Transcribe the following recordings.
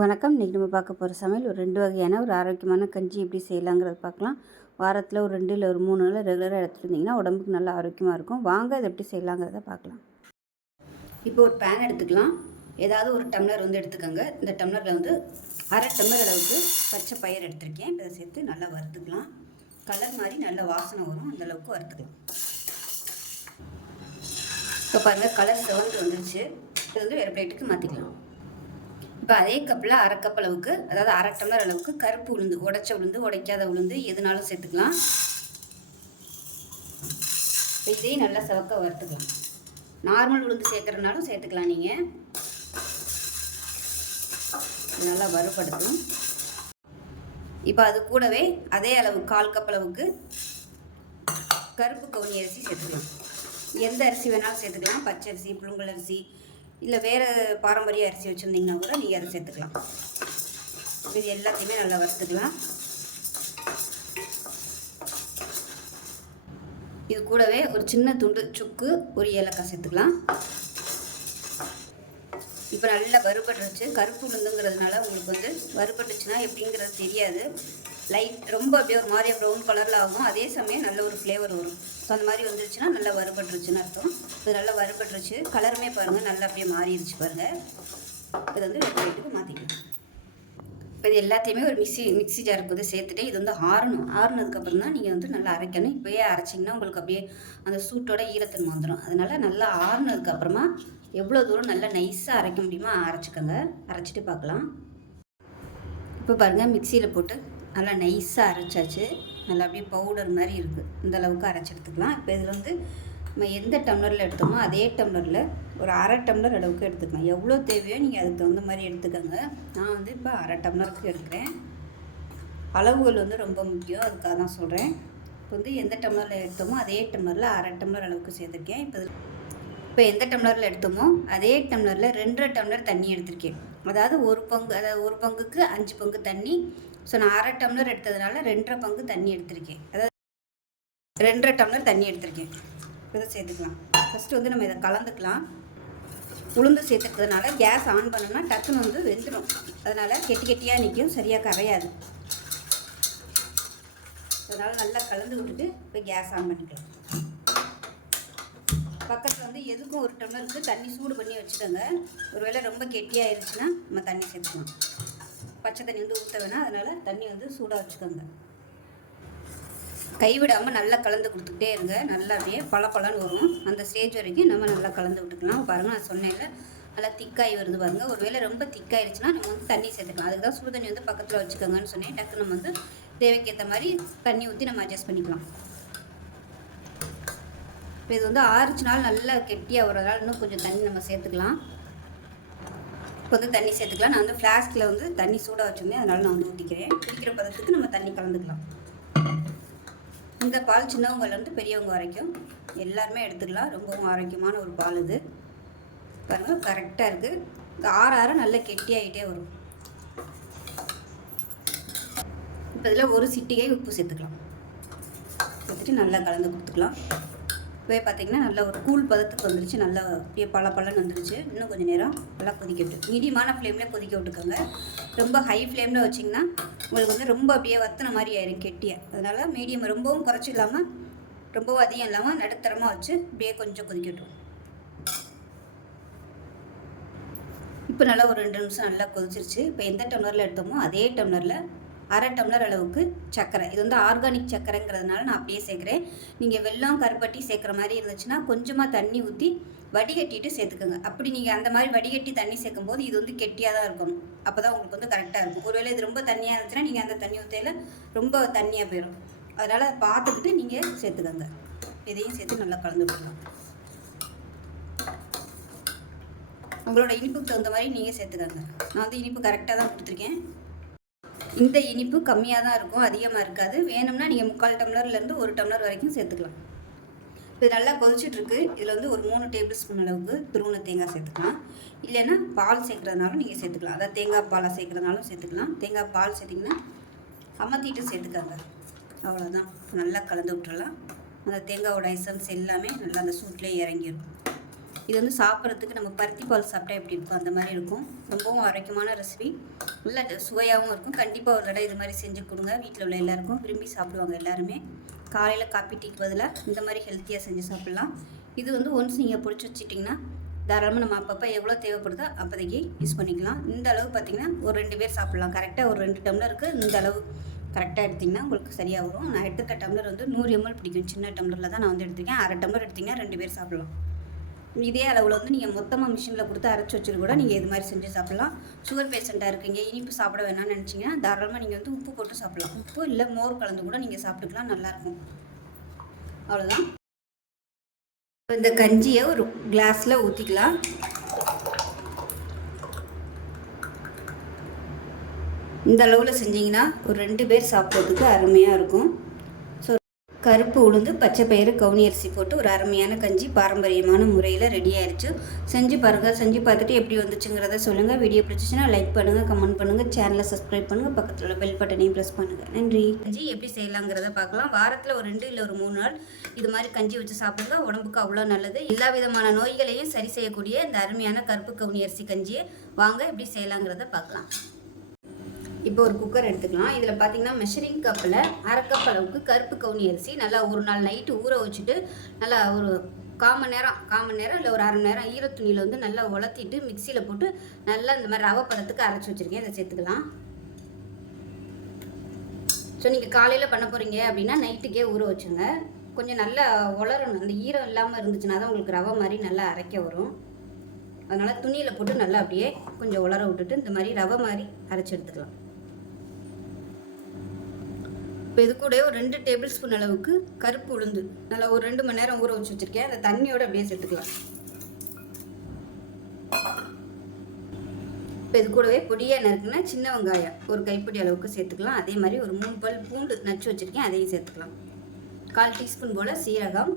வணக்கம். இன்றைக்கி நம்ம பார்க்க போகிற சமையல் ஒரு 2 வகையான ஒரு ஆரோக்கியமான கஞ்சி எப்படி செய்யலாங்கிறத பார்க்கலாம். வாரத்தில் ஒரு 2 இல்லை ஒரு 3 நாள் ரெகுலராக எடுத்துகிட்டு இருந்தீங்கன்னா உடம்புக்கு நல்லா ஆரோக்கியமாக இருக்கும். வாங்க அதை எப்படி செய்யலாங்கிறத பார்க்கலாம். இப்போ ஒரு பேன் எடுத்துக்கலாம். ஏதாவது ஒரு டம்ளர் எடுத்துக்கோங்க. இந்த டம்ளரில் 1/2 டம்ளர் அளவுக்கு பச்சை பயிர் எடுத்திருக்கேன். இதை சேர்த்து நல்லா வறுத்துக்கலாம். கலர் மாதிரி நல்ல வாசனை வரும், அந்தளவுக்கு வறுத்துக்கலாம். இப்போ பாருங்கள், கலர் சிவந்து வந்துருச்சு. இது வேறு பிளேட்டுக்கு மாற்றிக்கலாம். இப்போ அதே கப்பில் 1/2 கப் அளவுக்கு, அதாவது 1/2 டம்ளர் அளவுக்கு கருப்பு உளுந்து, உடைச்ச உளுந்து உடைக்காத உளுந்து எதுனாலும் சேர்த்துக்கலாம். இதையும் நல்லா சவக்க வறுத்துக்கலாம். நார்மல் உளுந்து சேர்க்குறதுனாலும் சேர்த்துக்கலாம். நீங்கள் நல்லா வறுபடுத்தணும். இப்போ அது கூடவே அதே அளவு 1/4 கப் அளவுக்கு கருப்பு கவுனி அரிசி சேர்த்துக்கலாம். எந்த அரிசி வேணாலும் சேர்த்துக்கலாம். பச்சை அரிசி, புழுங்கல் அரிசி, இல்லை வேறு பாரம்பரிய அரிசி வச்சுருந்தீங்கன்னா கூட நீங்கள் அதை சேர்த்துக்கலாம். இது எல்லாத்தையுமே நல்லா வறுத்துக்கலாம். இது கூடவே ஒரு சின்ன துண்டு சுக்கு, ஒரு ஏலக்காய் சேர்த்துக்கலாம். இப்போ நல்லா வறுபட்டுருச்சு. கருப்பு உளுந்துங்கிறதுனால உங்களுக்கு வறுபட்டுச்சுன்னா எப்படிங்கிறது தெரியாது. ரொம்ப அப்படியே ஒரு மாதிரியே ப்ரௌன் கலரில் ஆகும். அதே சமயம் நல்ல ஒரு ஃப்ளேவர் வரும். ஸோ அந்த மாதிரி வந்துருச்சுன்னா நல்லா வறுபட்டுருச்சுன்னு அர்த்தம். இது நல்லா வறுபட்டுருச்சு. கலருமே பாருங்கள் நல்லா அப்படியே மாறிடுச்சு பாருங்கள். இது வேறு பிளேட்டுக்கு மாற்றிக்கலாம். இப்போ இது எல்லாத்தையுமே ஒரு மிக்ஸி ஜாருக்கு சேர்த்துட்டு இது ஆறுனதுக்கப்புறம் தான் நீங்கள் நல்லா அரைக்கணும். இப்போயே அரைச்சிங்கன்னா உங்களுக்கு அப்படியே அந்த சூட்டோட ஈரத்தன்மை வந்துடும். அதனால் நல்லா ஆறுனதுக்கப்புறமா எவ்வளோ தூரம் நல்லா நைஸாக அரைக்க முடியுமோ அரைச்சிக்கோங்க. அரைச்சிட்டு பார்க்கலாம். இப்போ பாருங்கள், மிக்சியில் போட்டு நல்லா நைஸாக அரைச்சாச்சு. நல்லா அப்படியே பவுடர் மாதிரி இருக்குது. இந்த அளவுக்கு அரைச்சி எடுத்துக்கலாம். இப்போ இதில் நம்ம எந்த டம்ளரில் எடுத்தோமோ அதே டம்ளரில் ஒரு 1/2 டம்ளர் அளவுக்கு எடுத்துக்கலாம். எவ்வளோ தேவையோ நீங்கள் அதுக்கு தகுந்த மாதிரி எடுத்துக்கோங்க. நான் இப்போ 1/2 டம்ளருக்கு எடுக்கிறேன். அளவுகள் ரொம்ப முக்கியம், அதுக்காக தான் சொல்கிறேன். இப்போ எந்த டம்ளரில் எடுத்தோமோ அதே டம்ளரில் 1/2 டம்ளர் அளவுக்கு சேர்த்துருக்கேன். இப்போ எந்த டம்ளரில் எடுத்தோமோ அதே டம்ளரில் 2.5 டம்ளர் தண்ணி எடுத்திருக்கேன். அதாவது ஒரு பங்குக்கு 5 பங்கு தண்ணி. ஸோ நான் 1/2 டம்ளர் எடுத்ததுனால 2.5 பங்கு தண்ணி எடுத்திருக்கேன். அதாவது 2.5 டம்ளர் தண்ணி எடுத்திருக்கேன். இதை சேர்த்துக்கலாம். ஃபஸ்ட்டு நம்ம இதை கலந்துக்கலாம். உளுந்து சேர்த்துக்கிறதுனால கேஸ் ஆன் பண்ணோம்னா டக்குன்னு வெந்துடும். அதனால் கெட்டியாக நிற்கும், சரியாக கரையாது. அதனால் நல்லா கலந்து விட்டுட்டு இப்போ கேஸ் ஆன் பண்ணிக்கலாம். பக்கத்தில் எதுக்கும் ஒரு டம்ளருக்கு தண்ணி சூடு பண்ணி வச்சுக்கோங்க. ஒருவேளை ரொம்ப கெட்டியாகிருச்சுன்னா நம்ம தண்ணி சேர்த்துக்கலாம். பச்சை தண்ணி ஊற்ற வேணாம். அதனால் தண்ணி சூடாக வச்சுக்கோங்க. கைவிடாமல் நல்லா கலந்து கொடுத்துக்கிட்டே இருங்க. நல்லா அப்படியே பழன்னு வரும். அந்த ஸ்டேஜ் வரைக்கும் நம்ம நல்லா கலந்து விட்டுக்கலாம். பாருங்கள், நான் சொன்னேன்ல நல்லா திக்காகி வருது பாருங்கள். ஒருவேளை ரொம்ப திக்காயிடுச்சுன்னா நம்ம தண்ணி சேர்த்துக்கலாம். அதுக்கு தான் சுடு தண்ணி பக்கத்தில் வச்சுக்கோங்கன்னு சொன்னேன். டக்கு நம்ம தேவைக்கேற்ற மாதிரி தண்ணி ஊற்றி நம்ம அட்ஜஸ்ட் பண்ணிக்கலாம். இப்போ இது 6 நாள் நல்லா கெட்டியாக வரதால் இன்னும் கொஞ்சம் தண்ணி நம்ம சேர்த்துக்கலாம். இப்போ தண்ணி சேர்த்துக்கலாம். நான் ஃப்ளாஸ்கில் தண்ணி சூடாக வச்சுருந்தேன், அதனால் நான் ஊற்றிக்கிறேன். குடிக்கிற பதத்துக்கு நம்ம தண்ணி கலந்துக்கலாம். இந்த பால் சின்னவங்கலேருந்து பெரியவங்க வரைக்கும் எல்லாருமே எடுத்துக்கலாம். ரொம்பவும் ஆரோக்கியமான ஒரு பால் இது. பாருங்கள், கரெக்டாக இருக்குது. இந்த ஆற நல்லா கெட்டியாகிட்டே வரும். இப்போ இதில் ஒரு சிட்டிகை உப்பு சேர்த்துக்கலாம். சேர்த்துட்டு நல்லா கலந்து கொடுத்துக்கலாம். இப்போ பார்த்திங்கன்னா நல்லா ஒரு கூழ் பதத்துக்கு வந்துருச்சு. நல்லா அப்படியே பழன்னு வந்துருச்சு. இன்னும் கொஞ்சம் நேரம் நல்லா கொதிக்க விட்டு மீடியமான ஃப்ளேமில் கொதிக்க விட்டுக்கோங்க. ரொம்ப ஹை ஃப்ளேமில் வச்சிங்கன்னா உங்களுக்கு ரொம்ப அப்படியே வத்தின மாதிரி ஆயிரும் கெட்டியாக. அதனால் மீடியம், ரொம்பவும் குறைச்சி இல்லாமல் ரொம்பவும் அதிகம் இல்லாமல் நடுத்தரமாக வச்சு அப்படியே கொஞ்சம் கொதிக்க விட்டுரும். இப்போ நல்லா ஒரு 2 நிமிஷம் நல்லா கொதிச்சிருச்சு. இப்போ எந்த டம்ளரில் எடுத்தோமோ அதே டம்ளரில் 1/2 டம்ளர் அளவுக்கு சர்க்கரை. இது ஆர்கானிக் சர்க்கரைங்கிறதுனால நான் அப்படியே சேர்க்குறேன். நீங்கள் வெல்லம், கருப்பட்டி சேர்க்குற மாதிரி இருந்துச்சுன்னா கொஞ்சமாக தண்ணி ஊற்றி வடிகட்டிட்டு சேர்த்துக்கோங்க. அப்படி நீங்கள் அந்த மாதிரி வடிகட்டி தண்ணி சேர்க்கும் போது இது கெட்டியாக தான் இருக்கணும். அப்போ தான் உங்களுக்கு கரெக்டாக இருக்கும். ஒருவேளை இது ரொம்ப தண்ணியாக இருந்துச்சுன்னா நீங்கள் அந்த தண்ணி ஊற்றையில் ரொம்ப தண்ணியாக போயிடும். அதனால் பார்த்துக்கிட்டு நீங்கள் சேர்த்துக்கோங்க. இதையும் சேர்த்து நல்லா கலந்து விடலாம். உங்களோட இனிப்புக்கு தகுந்த மாதிரி நீங்கள் சேர்த்துக்கோங்க. நான் இனிப்பு கரெக்டாக தான் கொடுத்துருக்கேன். இந்த இனிப்பு கம்மியாக தான் இருக்கும், அதிகமாக இருக்காது. வேணும்னா நீங்கள் 3/4 டம்ளர்லேருந்து 1 டம்ளர் வரைக்கும் சேர்த்துக்கலாம். இது நல்லா கொதிச்சிட்ருக்கு. இதில் ஒரு 3 டேபிள் ஸ்பூன் அளவுக்கு துருவன தேங்காய் சேர்த்துக்கலாம். இல்லைன்னா பால் சேர்க்குறதுனாலும் நீங்கள் சேர்த்துக்கலாம். அதாவது தேங்காய் பாலை சேர்க்குறதுனாலும் சேர்த்துக்கலாம். தேங்காய் பால் சேர்த்திங்கன்னா அமர்த்திட்டு சேர்த்துக்காங்க. அவ்வளோதான். நல்லா கலந்து விட்டுறலாம். அந்த தேங்காயோட எசன்ஸ் எல்லாமே நல்லா அந்த சூட்லேயே இறங்கிடும். இது வந்து சாப்பிட்றதுக்கு நம்ம பருத்தி பால் சாப்பிட்டா எப்படி இருக்கும் அந்த மாதிரி இருக்கும். ரொம்பவும் ஆரோக்கியமான ரெசிபி, நல்லா சுவையாகவும் இருக்கும். கண்டிப்பாக ஒரு தடவை இது மாதிரி செஞ்சு கொடுங்க. வீட்டில் உள்ள எல்லாருக்கும் விரும்பி சாப்பிடுவாங்க எல்லாருமே. காலையில் காப்பி டீக்கு பதிலாக இந்த மாதிரி ஹெல்த்தியாக செஞ்சு சாப்பிட்லாம். இது வந்து ஒன்ஸ் நீங்கள் பிடிச்சி வச்சிட்டிங்கன்னா தாராளமாக நம்ம அப்பப்போ எவ்வளோ தேவைப்படுதோ அப்போதைக்கு யூஸ் பண்ணிக்கலாம். இந்த அளவு பார்த்திங்கன்னா ஒரு 2 பேர் சாப்பிட்லாம். கரெக்டாக ஒரு 2 டம்ளருக்கு இந்த அளவு கரெக்டாக எடுத்திங்கன்னா உங்களுக்கு சரியாக வரும். நான் எடுத்துக்க டம்ளர் வந்து 100 ml பிடிக்கும். சின்ன டம்ளரில் தான் நான் வந்து எடுத்துருக்கேன். அரை டம்ளர் எடுத்திங்கன்னா 2 பேர் சாப்பிட்லாம். இதே அளவில் வந்து நீங்கள் மொத்தமாக மிஷினில் கொடுத்து அரைச்சி வச்சுட்டு கூட நீங்கள் இது மாதிரி செஞ்சு சாப்பிட்லாம். சுகர் பேஷண்ட்டாக இருக்கீங்க, இனிப்பு சாப்பிட வேணாம்னு நினச்சிங்கன்னா தாராளமாக நீங்கள் வந்து உப்பு போட்டு சாப்பிட்லாம். உப்பு இல்லை மோர் கலந்து கூட நீங்கள் சாப்பிட்டுக்கலாம், நல்லாயிருக்கும். அவ்வளோதான். இந்த கஞ்சியை ஒரு கிளாஸில் ஊற்றிக்கலாம். இந்த அளவில் செஞ்சிங்கன்னா ஒரு 2 பேர் சாப்பிட்றதுக்கு அருமையாக இருக்கும். ஸோ கருப்பு உளுந்து, பச்சை பயிறு, கவுனி அரிசி போட்டு ஒரு அருமையான கஞ்சி பாரம்பரியமான முறையில் ரெடி ஆயிடுச்சு. செஞ்சு பாருங்கள். செஞ்சு பார்த்துட்டு எப்படி வந்துச்சுங்கிறத சொல்லுங்கள். வீடியோ பிடிச்சிச்சின்னா லைக் பண்ணுங்கள், கமெண்ட் பண்ணுங்கள், சேனலை சப்ஸ்கிரைப் பண்ணுங்கள், பக்கத்தில் உள்ள பெல் பட்டனையும் ப்ரெஸ் பண்ணுங்கள். நன்றி. கஞ்சி எப்படி செய்யலாங்கிறத பார்க்கலாம். வாரத்தில் ஒரு 2 இல்லை ஒரு 3 நாள் இது மாதிரி கஞ்சி வச்சு சாப்பிடுங்க. உடம்புக்கு அவ்வளோ நல்லது. எல்லா விதமான நோய்களையும் சரி செய்யக்கூடிய இந்த அருமையான கருப்பு கவுனி அரிசி கஞ்சியை வாங்க எப்படி செய்யலாங்கிறத பார்க்கலாம். இப்போ ஒரு குக்கர் எடுத்துக்கலாம். இதில் பார்த்தீங்கன்னா மெஷரிங் கப்பில் 1/2 கப் அளவுக்கு கருப்பு கவுனி அரிசி நல்லா ஒரு நாள் நைட்டு ஊற வச்சுட்டு நல்லா ஒரு 1/4 மணி நேரம் இல்லை ஒரு 1/2 மணி நேரம் ஈரத்துணியில் வந்து நல்லா உலர்த்திட்டு மிக்சியில் போட்டு நல்லா இந்த மாதிரி ரவை பதத்துக்கு அரைச்சி வச்சுருக்கேன். இதை சேர்த்துக்கலாம். ஸோ நீங்கள் காலையில் பண்ண போகிறீங்க அப்படின்னா நைட்டுக்கே ஊற வச்சுங்க. கொஞ்சம் நல்லா உலரணும். அந்த ஈரம் இல்லாமல் இருந்துச்சுன்னா தான் உங்களுக்கு ரவை மாதிரி நல்லா அரைக்க வரும். அதனால் துணியில் போட்டு நல்லா அப்படியே கொஞ்சம் உலர விட்டுட்டு இந்த மாதிரி ரவை மாதிரி அரைச்சி எடுத்துக்கலாம். இப்போ இது கூட ஒரு 2 டேபிள் ஸ்பூன் அளவுக்கு கருப்பு உளுந்து நல்லா ஒரு 2 மணி நேரம் ஊற வச்சு வச்சுருக்கேன். அந்த தண்ணியோடு அப்படியே சேர்த்துக்கலாம். இப்போ இது கூடவே பொடியாக நறுக்குன்னா சின்ன வெங்காயம் ஒரு கைப்பிடி அளவுக்கு சேர்த்துக்கலாம். அதே மாதிரி ஒரு 3 பல் பூண்டு நச்சு வச்சுருக்கேன், அதையும் சேர்த்துக்கலாம். 1/4 டீஸ்பூன் போல் சீரகம்,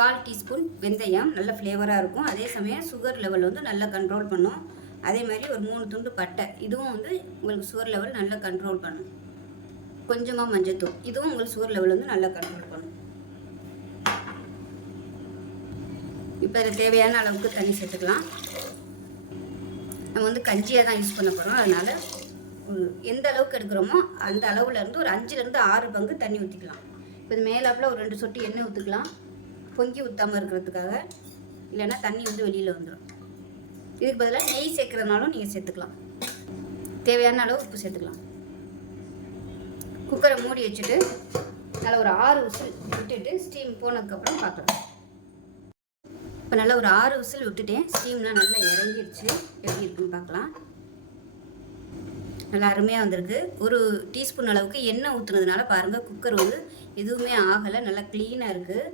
1/4 டீஸ்பூன் வெந்தயம், நல்ல ஃப்ளேவராக இருக்கும். அதே சமயம் சுகர் லெவல் வந்து நல்லா கண்ட்ரோல் பண்ணும். அதே மாதிரி ஒரு 3 துண்டு பட்டை, இதுவும் வந்து உங்களுக்கு சுகர் லெவல் நல்லா கண்ட்ரோல் பண்ணும். கொஞ்சமாக மஞ்சத்தூள், இதுவும் உங்களுக்கு சுகர் லெவல் வந்து நல்லா கண்ட்ரோல் பண்ணும். இப்போ இதில் தேவையான அளவுக்கு தண்ணி சேர்த்துக்கலாம். நம்ம வந்து கஞ்சியாக தான் யூஸ் பண்ண போகிறோம். அதனால் எந்த அளவுக்கு எடுக்கிறோமோ அந்த அளவுலேருந்து ஒரு 5லேருந்து 6 பங்கு தண்ணி ஊற்றிக்கலாம். இப்போ இது மேலாப்பில் ஒரு 2 சொட்டு எண்ணெய் ஊற்றிக்கலாம், பொங்கி ஊற்றாமல் இருக்கிறதுக்காக. இல்லைன்னா தண்ணி வந்து வெளியில் வந்துடும். இதுக்கு பதிலாக நெய் சேர்க்குறதுனாலும் நீங்கள் சேர்த்துக்கலாம். தேவையான அளவு உப்பு சேர்த்துக்கலாம். குக்கரை மூடி வச்சுட்டு நல்லா ஒரு 6 விசில் விட்டுட்டு ஸ்டீம் போனதுக்கப்புறம் பார்க்கலாம். இப்போ நல்லா ஒரு 6 விசில் விட்டுட்டேன். ஸ்டீம்லாம் நல்லா இறங்கிடுச்சு. எப்படி இருக்குன்னு பார்க்கலாம். நல்லா அருமையாக வந்திருக்கு. ஒரு டீஸ்பூன் அளவுக்கு எண்ணெய் ஊற்றுனதுனால பாருங்கள் குக்கர் வந்து எதுவுமே ஆகலை, நல்லா க்ளீனாக இருக்குது.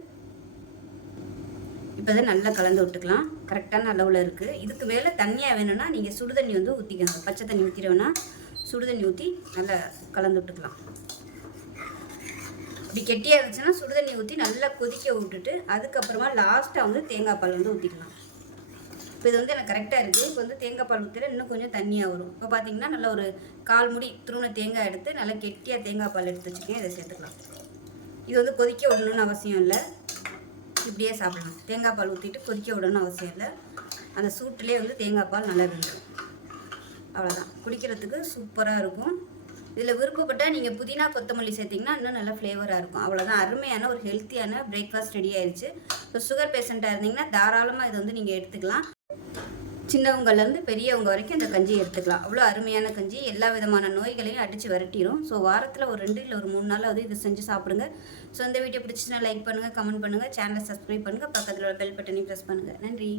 இப்போ அதை நல்லா கலந்து விட்டுக்கலாம். கரெக்டான அளவில் இருக்குது. இதுக்கு மேலே தண்ணியாக வேணும்னா நீங்கள் சுடு தண்ணி வந்து ஊற்றிக்கோங்க. பச்சை தண்ணி ஊற்றிடுவேன்னா சுடு தண்ணி ஊற்றி நல்லா கலந்து விட்டுக்கலாம். இப்படி கெட்டியாக இருந்துச்சுன்னா சுடு தண்ணி ஊற்றி நல்லா கொதிக்க விட்டுட்டு அதுக்கப்புறமா லாஸ்ட்டாக வந்து தேங்காய் பால் வந்து ஊற்றிக்கலாம். இப்போ இது வந்து எனக்கு கரெக்டாக இருக்குது. இப்போ வந்து தேங்காய் பால் ஊற்றில இன்னும் கொஞ்சம் தண்ணியாக வரும். இப்போ பார்த்தீங்கன்னா நல்லா ஒரு 1/4 முடி துருவன தேங்காய் எடுத்து நல்லா கெட்டியாக தேங்காய் பால் எடுத்து வச்சுக்கேன். இதை சேர்த்துக்கலாம். இது வந்து கொதிக்க விடணும்னு அவசியம் இல்லை, இப்படியே சாப்பிடலாம். தேங்காய் பால் ஊற்றிட்டு கொதிக்க விடணும்னு அவசியம் இல்லை. அந்த சூட்டிலே வந்து தேங்காய் பால் நல்லா வெந்துடும். அவ்வளோதான். குடிக்கிறதுக்கு சூப்பராக இருக்கும். இதில் விருப்பப்பட்டால் நீங்கள் புதினா கொத்தமல்லி சேர்த்திங்கன்னா இன்னும் நல்லா ஃப்ளேவராக இருக்கும். அவ்வளோதான். அருமையான ஒரு ஹெல்த்தியான பிரேக்ஃபாஸ்ட் ரெடி ஆயிடுச்சு. ஸோ சுகர் பேஷண்ட்டாக இருந்தீங்கன்னா தாராளமாக இதை வந்து நீங்கள் எடுத்துக்கலாம். சின்னவங்கலேருந்து பெரியவங்க வரைக்கும் இந்த கஞ்சி எடுத்துக்கலாம். அவ்வளோ அருமையான கஞ்சி, எல்லா விதமான நோய்களையும் அடித்து விரட்டிடும். ஸோ வாரத்தில் ஒரு 2 இல்லை ஒரு 3 நாளாவது இதை செஞ்சு சாப்பிடுங்க. ஸோ இந்த வீடியோ பிடிச்சிச்சுன்னா லைக் பண்ணுங்கள், கமெண்ட் பண்ணுங்கள், சேனலை சப்ஸ்கிரைப் பண்ணுங்கள், பக்கத்தில் உள்ள பெல் பட்டனையும் ப்ரெஸ் பண்ணுங்கள். நன்றி.